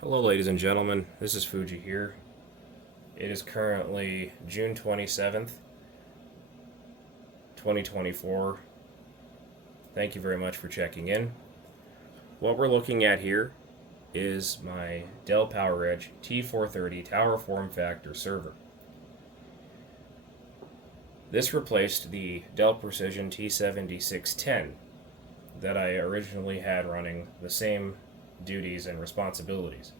Hello ladies and gentlemen, this is Fuji here. It is currently June 27th, 2024. Thank you very much for checking in. What we're looking at here is my Dell Poweredge T430 Tower Form Factor server. This replaced the Dell Precision T7610 that I originally had running the same duties and responsibilities.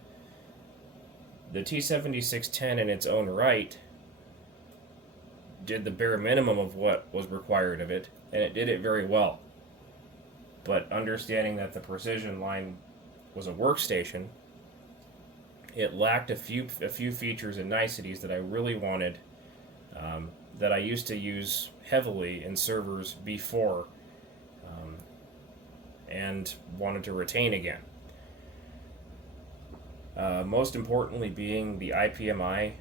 The T7610 in its own right did the bare minimum of what was required of it, and it did it very well. But understanding that the Precision line was a workstation, it lacked a few features and niceties that I really wanted, that I used to use heavily in servers before, and wanted to retain again. Most importantly being the IPMI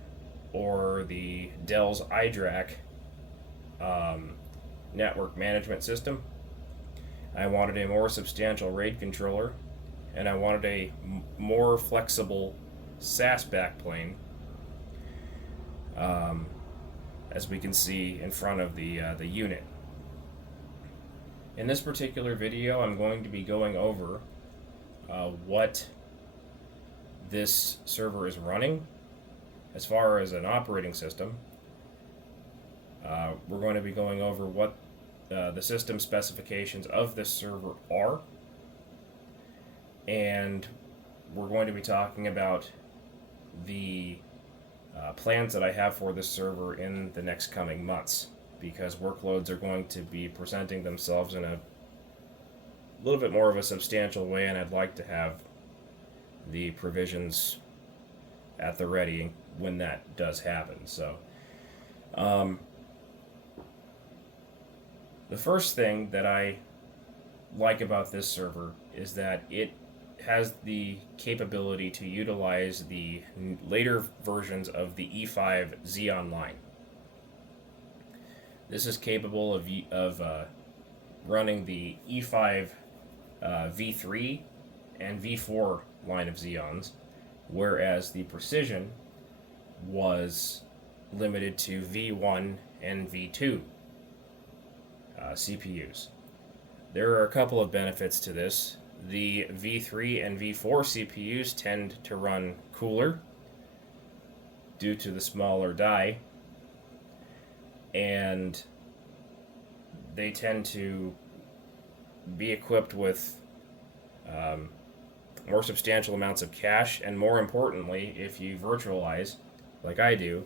or the Dell's iDRAC network management system. I wanted a more substantial RAID controller, and I wanted a more flexible SAS backplane, as we can see in front of the unit. In this particular video, I'm going to be going over what this server is running as far as an operating system. We're going to be going over what the system specifications of this server are, and we're going to be talking about the plans that I have for this server in the next coming months, because workloads are going to be presenting themselves in a little bit more of a substantial way, and I'd like to have the provisions at the ready when that does happen. So the first thing that I like about this server is that it has the capability to utilize the later versions of the E5 Xeon line. This is capable of running the E5 V3 and V4 line of Xeons, whereas the Precision was limited to V1 and V2 CPUs. There are a couple of benefits to this. The V3 and V4 CPUs tend to run cooler due to the smaller die, and they tend to be equipped with more substantial amounts of cache, and more importantly, if you virtualize like I do,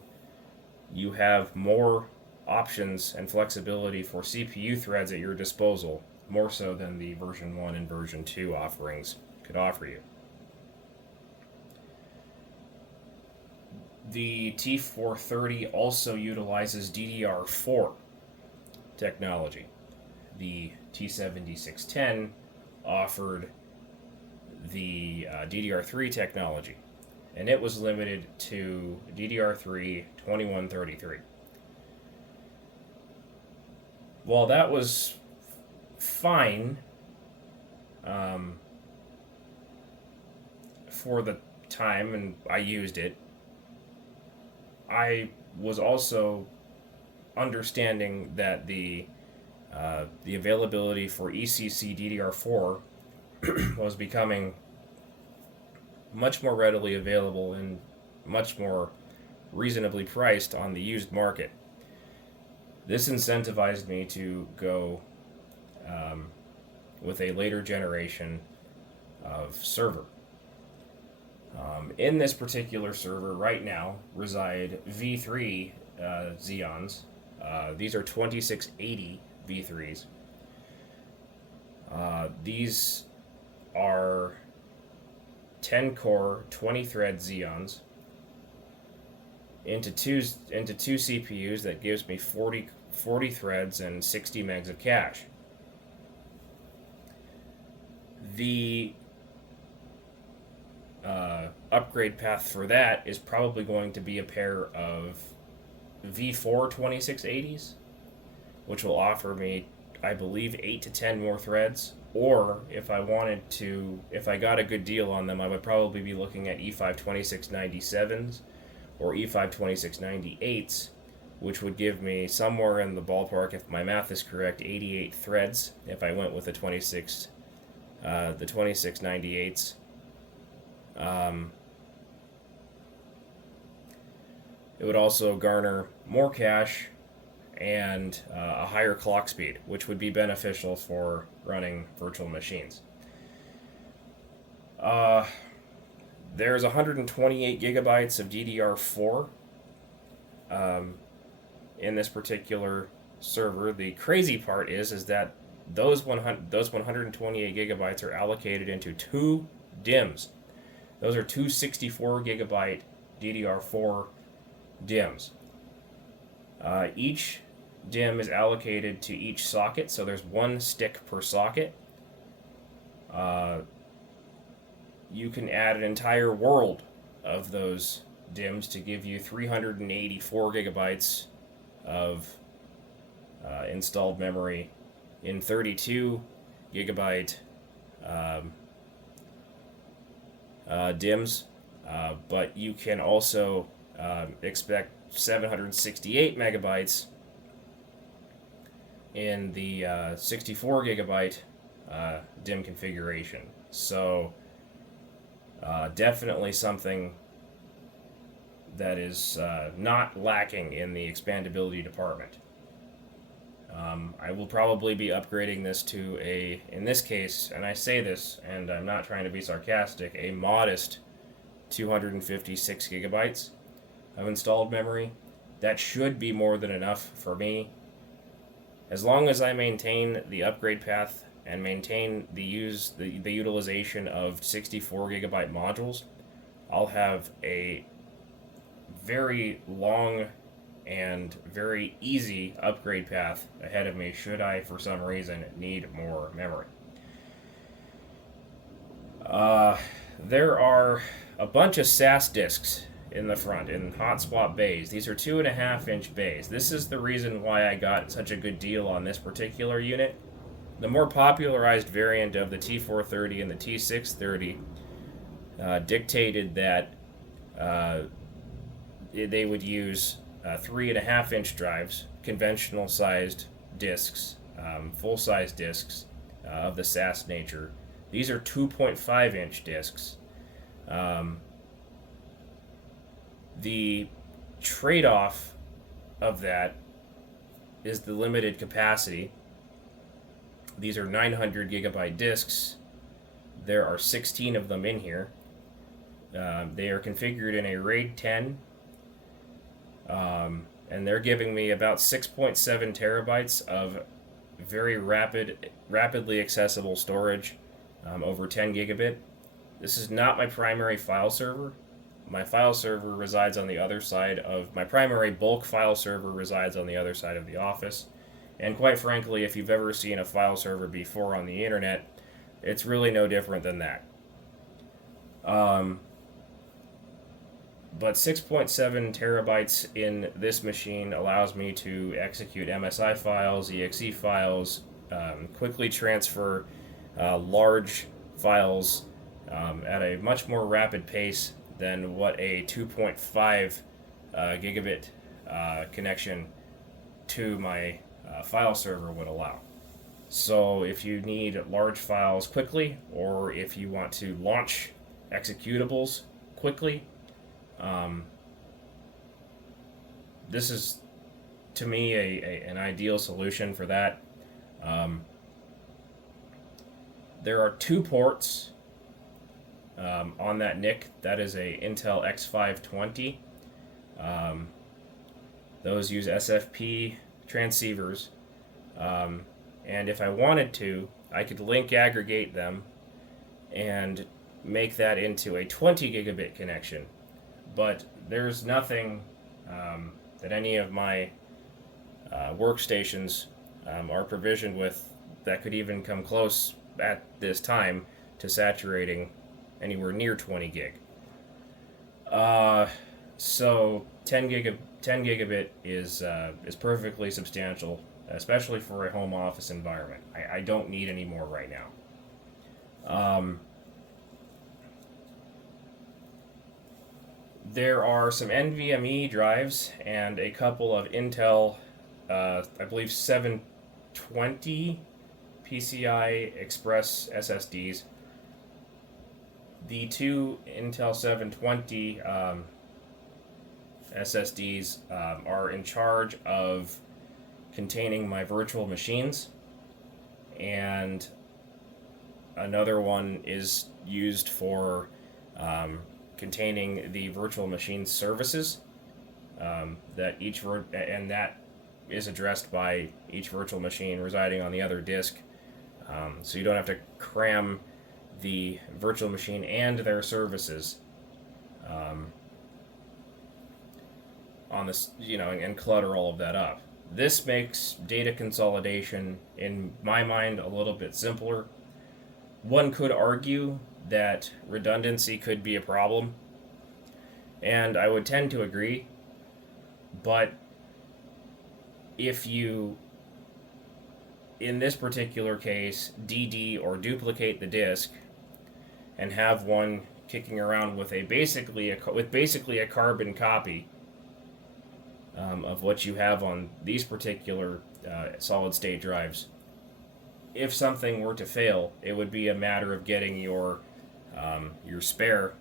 you have more options and flexibility for CPU threads at your disposal, more so than the version 1 and version 2 offerings could offer you. The T430 also utilizes DDR4 technology. The T7610 offered the DDR3 technology, and it was limited to DDR3 2133. While that was fine for the time, and I used it, I was also understanding that the availability for ECC DDR4 was becoming much more readily available and much more reasonably priced on the used market. This incentivized me to go with a later generation of server. In this particular server right now reside V3 Xeons. These are 2680 V3s. These are 10 core 20 thread Xeons into two CPUs. That gives me 40 threads and 60 megs of cache. The upgrade path for that is probably going to be a pair of V4 2680s, which will offer me, I believe, 8 to 10 more threads Or if I got a good deal on them, I would probably be looking at E5 2697s or E5 2698s, which would give me somewhere in the ballpark, if my math is correct, 88 threads if I went with the 2698s. It would also garner more cache and a higher clock speed, which would be beneficial for running virtual machines. There's 128 gigabytes of DDR4 in this particular server. The crazy part is that those 128 gigabytes are allocated into two DIMMs. Those are two 64 gigabyte DDR4 DIMMs. Each DIMM is allocated to each socket, so there's one stick per socket. You can add an entire world of those DIMMs to give you 384 gigabytes of installed memory in 32 gigabyte DIMMs, but you can also expect 768 megabytes in the 64 gigabyte DIMM configuration. So definitely something that is not lacking in the expandability department. I will probably be upgrading this to in this case, and I say this, and I'm not trying to be sarcastic, a modest 256 gigabytes of installed memory. That should be more than enough for me. As long as I maintain the upgrade path and maintain the utilization of 64 gigabyte modules, I'll have a very long and very easy upgrade path ahead of me should I, for some reason, need more memory. There are a bunch of SAS disks in the front, in hot swap bays. These are 2.5-inch bays. This is the reason why I got such a good deal on this particular unit. The more popularized variant of the T430 and the T630 dictated that they would use 3.5-inch drives, conventional sized disks, full-size disks of the SAS nature. These are 2.5-inch disks. The trade-off of that is the limited capacity. These are 900 gigabyte disks. There are 16 of them in here. They are configured in a RAID 10, and they're giving me about 6.7 terabytes of very rapidly accessible storage, over 10 gigabit. This is not my primary file server. My file server resides on the other side of my primary bulk file server resides on the other side of the office. And quite frankly, if you've ever seen a file server before on the internet, it's really no different than that. But 6.7 terabytes in this machine allows me to execute MSI files, EXE files, quickly transfer large files at a much more rapid pace than what a 2.5 gigabit connection to my file server would allow. So if you need large files quickly, or if you want to launch executables quickly, this is, to me, an ideal solution for that. There are two ports on that NIC. That is a Intel X520. Those use SFP transceivers. And if I wanted to, I could link aggregate them and make that into a 20 gigabit connection. But there's nothing that any of my workstations are provisioned with that could even come close at this time to saturating anywhere near 20 gig. So 10 gigabit is perfectly substantial, especially for a home office environment. I don't need any more right now. Um, there are some NVMe drives and a couple of Intel, I believe 720 PCI Express SSDs. The two Intel 720 SSDs are in charge of containing my virtual machines, and another one is used for containing the virtual machine services and that is addressed by each virtual machine residing on the other disk. So you don't have to cram the virtual machine and their services on this, and clutter all of that up. This makes data consolidation, in my mind, a little bit simpler. One could argue that redundancy could be a problem, and I would tend to agree, but if you, in this particular case, DD or duplicate the disk and have one kicking around with basically a carbon copy of what you have on these particular solid state drives, if something were to fail, it would be a matter of getting your spare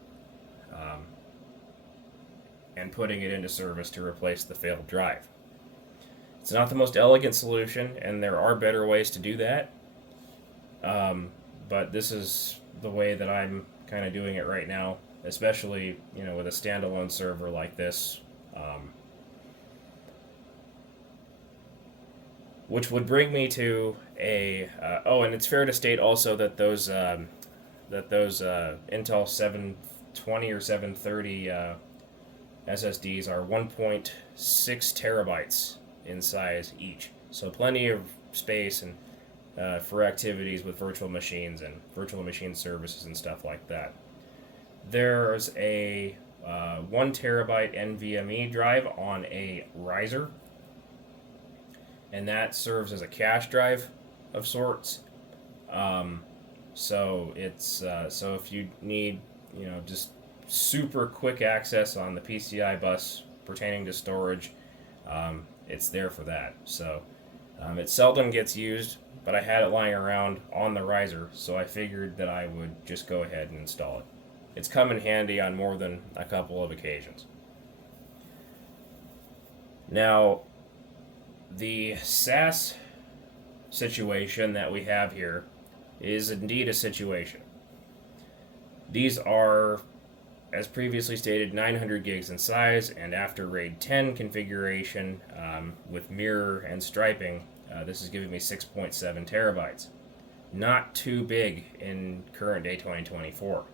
and putting it into service to replace the failed drive. It's not the most elegant solution, and there are better ways to do that. But this is the way that I'm kind of doing it right now, especially with a standalone server like this. Which would bring me to and it's fair to state also that those Intel 720 or 730 SSDs are 1.6 terabytes in size each, so plenty of space and for activities with virtual machines and virtual machine services and stuff like that. There's a 1 terabyte NVMe drive on a riser, and that serves as a cache drive of sorts. So it's so if you need just super quick access on the PCI bus pertaining to storage, it's there for that. So it seldom gets used, but I had it lying around on the riser, so I figured that I would just go ahead and install it. It's come in handy on more than a couple of occasions. Now, the SAS situation that we have here is indeed a situation. These are, as previously stated, 900 gigs in size, and after RAID 10 configuration with mirror and striping, this is giving me 6.7 terabytes. Not too big in current day 2024.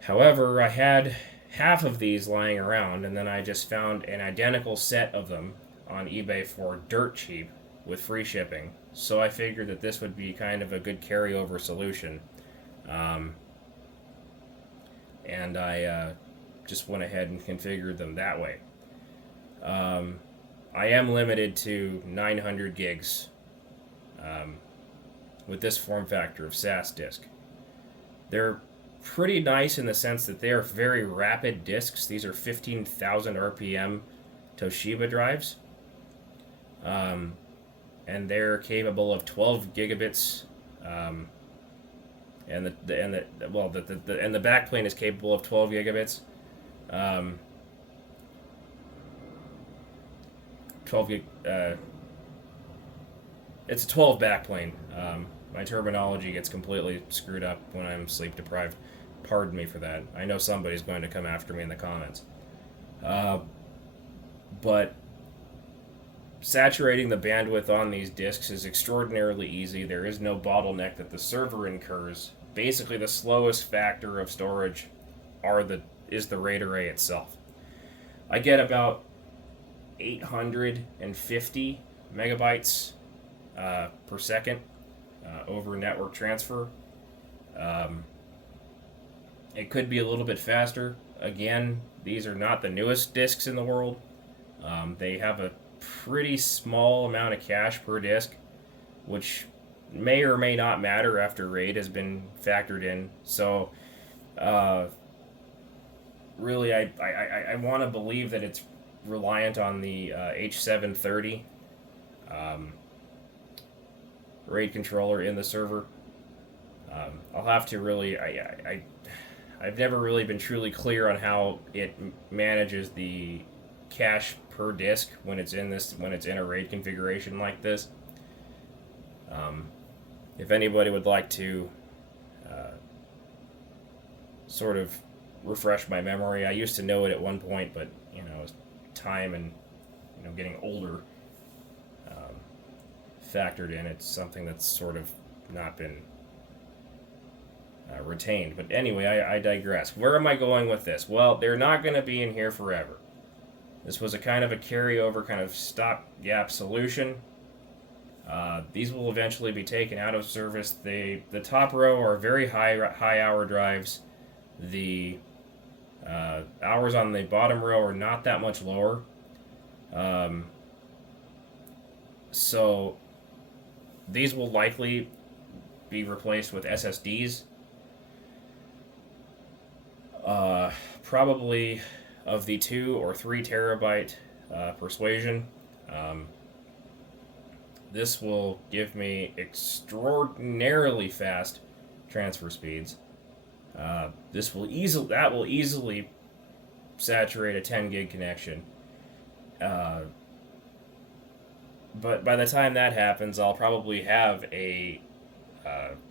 However, I had half of these lying around, and then I just found an identical set of them on eBay for dirt cheap with free shipping. So I figured that this would be kind of a good carryover solution. And I just went ahead and configured them that way. I am limited to 900 gigs with this form factor of SAS disk. They're pretty nice in the sense that they are very rapid disks. These are 15,000 RPM Toshiba drives. And they're capable of 12 gigabits, and the backplane is capable of 12 gigabits. 12 gig. It's a 12 backplane. My terminology gets completely screwed up when I'm sleep deprived. Pardon me for that. I know somebody's going to come after me in the comments. But saturating the bandwidth on these disks is extraordinarily easy. There is no bottleneck that the server incurs. Basically, the slowest factor of storage is the RAID array itself. I get about 850 megabytes per second over network transfer. It could be a little bit faster. Again, these are not the newest disks in the world. They have a pretty small amount of cache per disk, which may or may not matter after RAID has been factored in. So, uh, really, I want to believe that it's reliant on the H730 um, RAID controller in the server. I'll have to really, I've never really been truly clear on how it manages the cache per disk when it's in a RAID configuration like this. Um, if anybody would like to sort of refresh my memory, I used to know it at one point, but as time and getting older factored in, it's something that's sort of not been retained. But anyway, I digress. Where am I going with this? Well, they're not going to be in here forever. This was a kind of a carryover, kind of stopgap solution. These will eventually be taken out of service. The top row are very high hour drives. The hours on the bottom row are not that much lower. So these will likely be replaced with SSDs. Probably of the 2 or 3 terabyte persuasion. This will give me extraordinarily fast transfer speeds. That will easily saturate a 10 gig connection. But by the time that happens, I'll probably have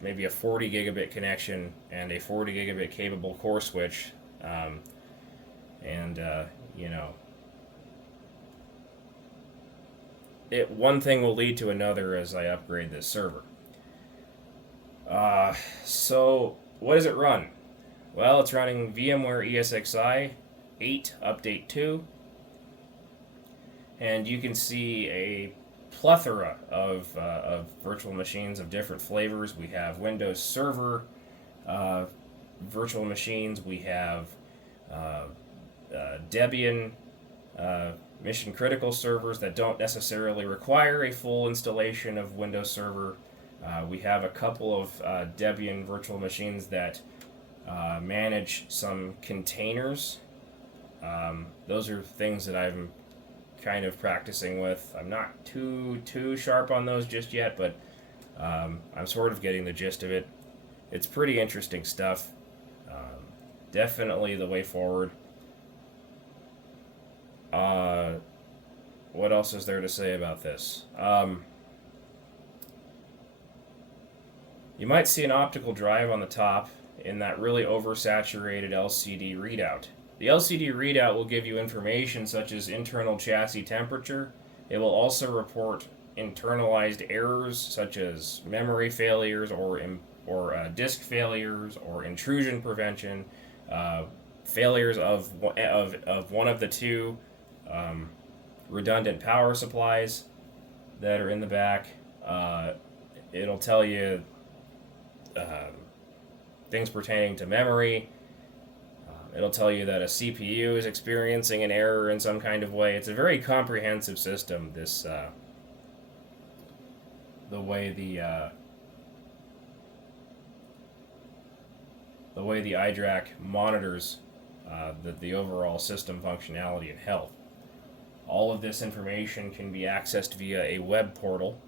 maybe a 40 gigabit connection and a 40 gigabit capable core switch, one thing will lead to another as I upgrade this server. So what does it run? Well, it's running VMware ESXi 8 Update 2, and you can see a plethora of virtual machines of different flavors. We have Windows Server virtual machines. We have Debian mission critical servers that don't necessarily require a full installation of Windows Server. We have a couple of Debian virtual machines that manage some containers. Those are things that I'm kind of practicing with. I'm not too sharp on those just yet, but I'm sort of getting the gist of it. It's pretty interesting stuff. Definitely the way forward. What else is there to say about this? You might see an optical drive on the top in that really oversaturated LCD readout. The LCD readout will give you information such as internal chassis temperature. It will also report internalized errors such as memory failures or disk failures or intrusion prevention, failures of one of the two redundant power supplies that are in the back. It'll tell you things pertaining to memory. It'll tell you that a CPU is experiencing an error in some kind of way. It's a very comprehensive system. This the way the iDRAC monitors the overall system functionality and health. All of this information can be accessed via a web portal,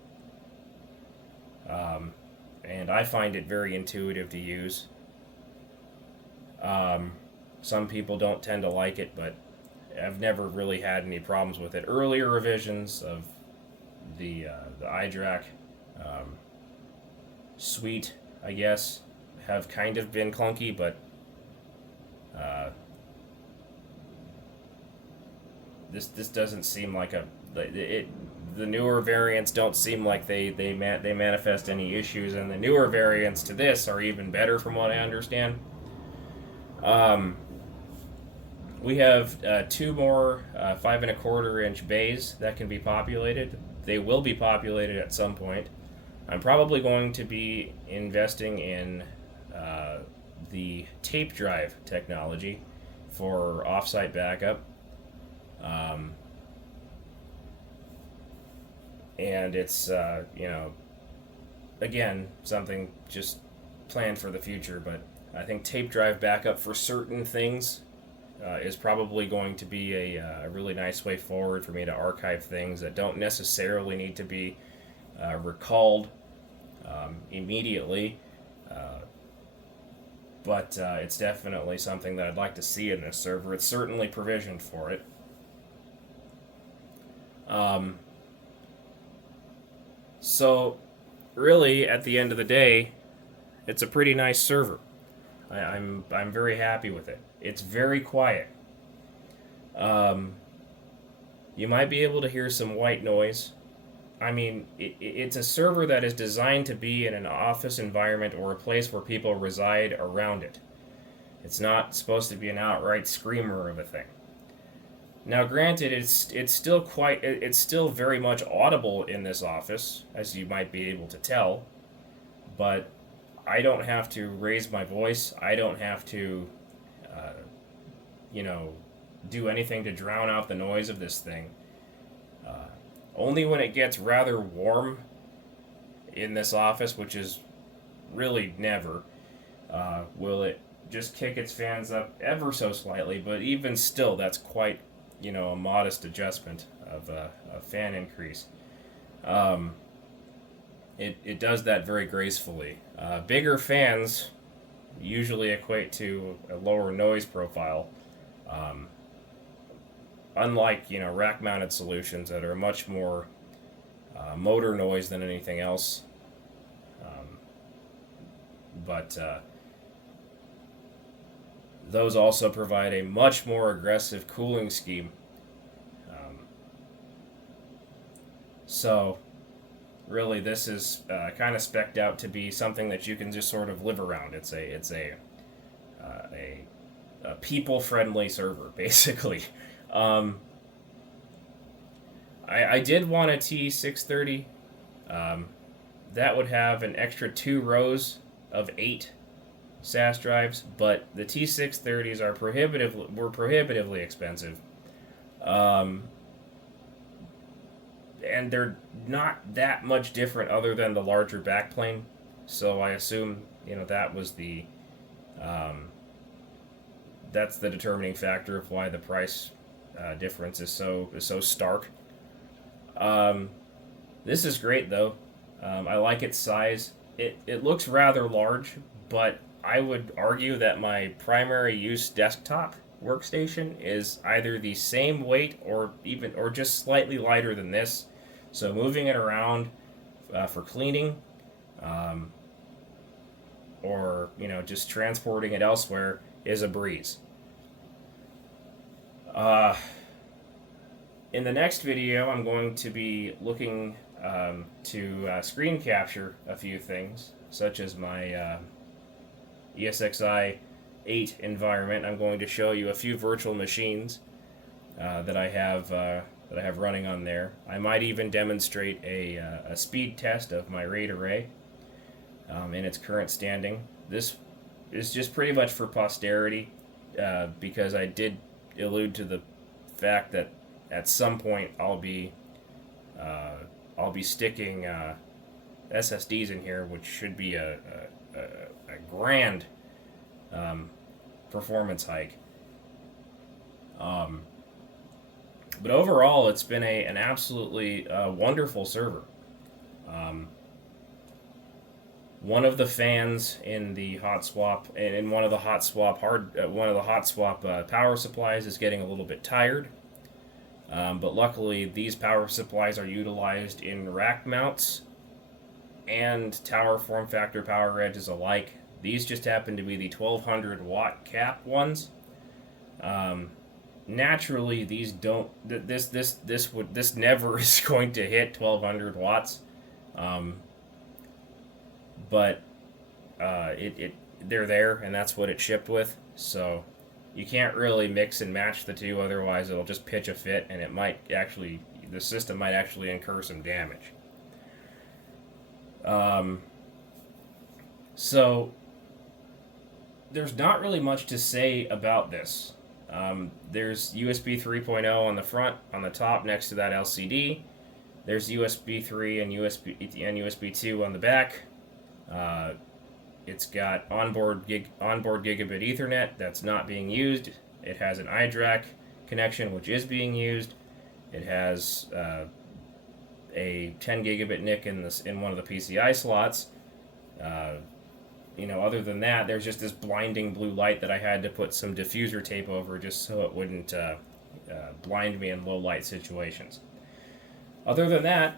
and I find it very intuitive to use. Some people don't tend to like it, but I've never really had any problems with it. Earlier revisions of the iDRAC suite, I guess, have kind of been clunky, but this doesn't seem like the newer variants don't seem like they manifest any issues, and the newer variants to this are even better from what I understand. We have 2 more 5 1/4 inch bays that can be populated. They will be populated at some point. I'm probably going to be investing in the tape drive technology for offsite backup. And it's again, something just planned for the future, but I think tape drive backup for certain things is probably going to be a really nice way forward for me to archive things that don't necessarily need to be recalled immediately. Uh, but it's definitely something that I'd like to see in this server. It's certainly provisioned for it. Um, so, really, at the end of the day, it's a pretty nice server. I'm very happy with it. It's very quiet. Um, you might be able to hear some white noise. I mean, it's a server that is designed to be in an office environment or a place where people reside around it. It's not supposed to be an outright screamer of a thing. Now, granted, it's still very much audible in this office, as you might be able to tell, but I don't have to raise my voice. I don't have to, uh, you know, do anything to drown out the noise of this thing. Uh, Only when it gets rather warm in this office, which is really never, will it just kick its fans up ever so slightly. But even still, that's quite, a modest adjustment of a fan increase. Um, it does that very gracefully. Bigger fans usually equate to a lower noise profile. Um, Unlike rack mounted solutions that are much more motor noise than anything else. Um, but those also provide a much more aggressive cooling scheme. Um, so really, this is kind of specced out to be something that you can just sort of live around. Uh, a, a people friendly server basically. Um, I did want a T630. That would have an extra 2 rows of 8 SAS drives, but the T630s were prohibitively expensive, um, and they're not that much different other than the larger backplane. So I assume that was that's the determining factor of why the price difference is so stark. Um, this is great though. I like its size. It looks rather large, but I would argue that my primary use desktop workstation is either the same weight or just slightly lighter than this. So moving it around for cleaning, um, or just transporting it elsewhere is a breeze. In the next video, I'm going to be looking to screen capture a few things, such as my ESXi 8 environment. I'm going to show you a few virtual machines that I have running on there. I might even demonstrate a speed test of my RAID array in its current standing. This is just pretty much for posterity, because I did allude to the fact that at some point I'll be sticking SSDs in here, which should be a grand performance hike. But overall, it's been an absolutely wonderful server. One of the fans in the hot swap in one of the hot swap power supplies is getting a little bit tired. But luckily, these power supplies are utilized in rack mounts and tower form factor Poweredges alike. These just happen to be the 1200 watt cap ones. Naturally, these don't. This never is going to hit 1200 watts. But they're there, and that's what it shipped with. So you can't really mix and match the two, otherwise it'll just pitch a fit, and the system might actually incur some damage. So there's not really much to say about this. There's USB 3.0 on the front, on the top next to that LCD. There's USB 3 and USB 2 on the back. It's got onboard gigabit Ethernet that's not being used. It has an iDRAC connection which is being used. It has a 10 gigabit NIC in one of the PCI slots. Other than that, there's just this blinding blue light that I had to put some diffuser tape over just so it wouldn't blind me in low light situations. Other than that,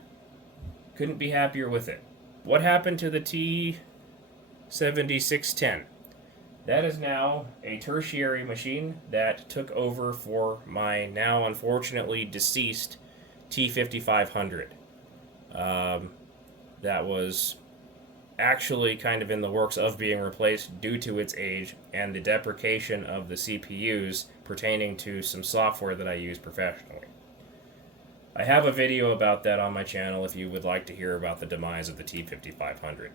couldn't be happier with it. What happened to the T7610? That is now a tertiary machine that took over for my now unfortunately deceased T5500. That was actually kind of in the works of being replaced due to its age and the deprecation of the CPUs pertaining to some software that I use professionally. I have a video about that on my channel if you would like to hear about the demise of the T5500.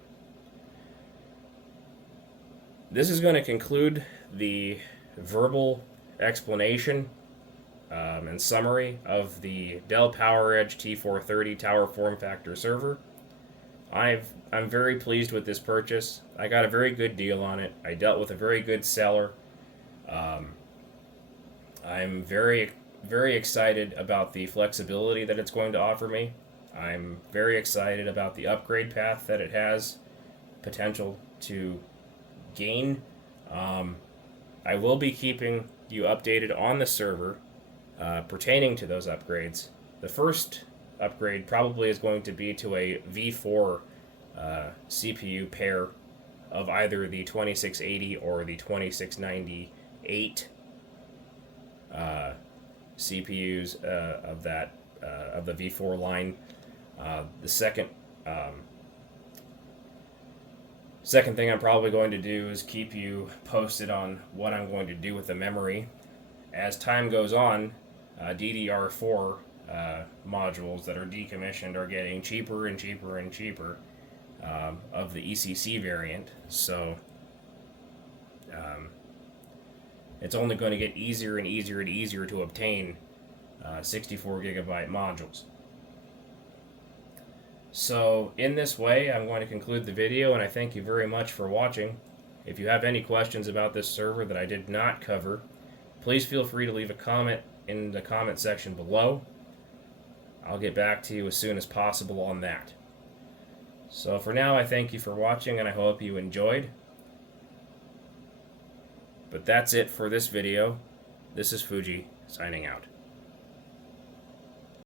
This is going to conclude the verbal explanation and summary of the Dell Poweredge T430 Tower Form Factor server. I'm very pleased with this purchase. I got a very good deal on it. I dealt with a very good seller. I'm very excited about the flexibility that it's going to offer me. I'm very excited about the upgrade path that it has potential to gain. I will be keeping you updated on the server pertaining to those upgrades. The first upgrade probably is going to be to a V4 CPU pair of either the 2680 or the 2698 CPUs of the V4 line. The second thing I'm probably going to do is keep you posted on what I'm going to do with the memory. As time goes on, DDR4 modules that are decommissioned are getting cheaper and cheaper and cheaper of the ECC variant. So it's only going to get easier and easier and easier to obtain 64 gigabyte modules. So in this way, I'm going to conclude the video, and I thank you very much for watching. If you have any questions about this server that I did not cover, please feel free to leave a comment in the comment section below. I'll get back to you as soon as possible on that. So for now, I thank you for watching, and I hope you enjoyed. But that's it for this video. This is Fuji, signing out.